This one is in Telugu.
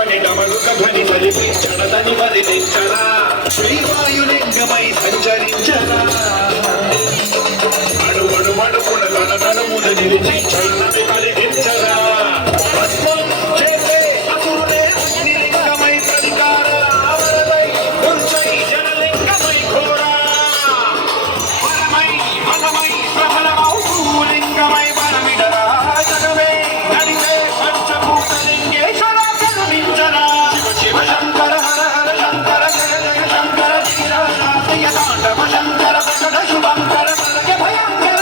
పడి డమరుక ధ్వని సలిపించడదని వదిలించరా శ్రీవాయులింగమై సంచరించరా అడుగున తన తనుమున నిలిచి చల్లని కలిగించరా భస్మం చేసే అసురులే అగ్నిలింగమై ప్రతికార వరదై ముంచై జనలింగమై ఘోరా వరమై మగమై ప్రబలమౌ లింగమై వరమిడరా జగమే నడివే పంచభూతలింగేశ్వర కరుణించరా శివ శివ శంకర హర హర శంకర జయ జయ శంకర ధీర తాండవ శంకర ప్రకట శుభంకర మలయ భయంకర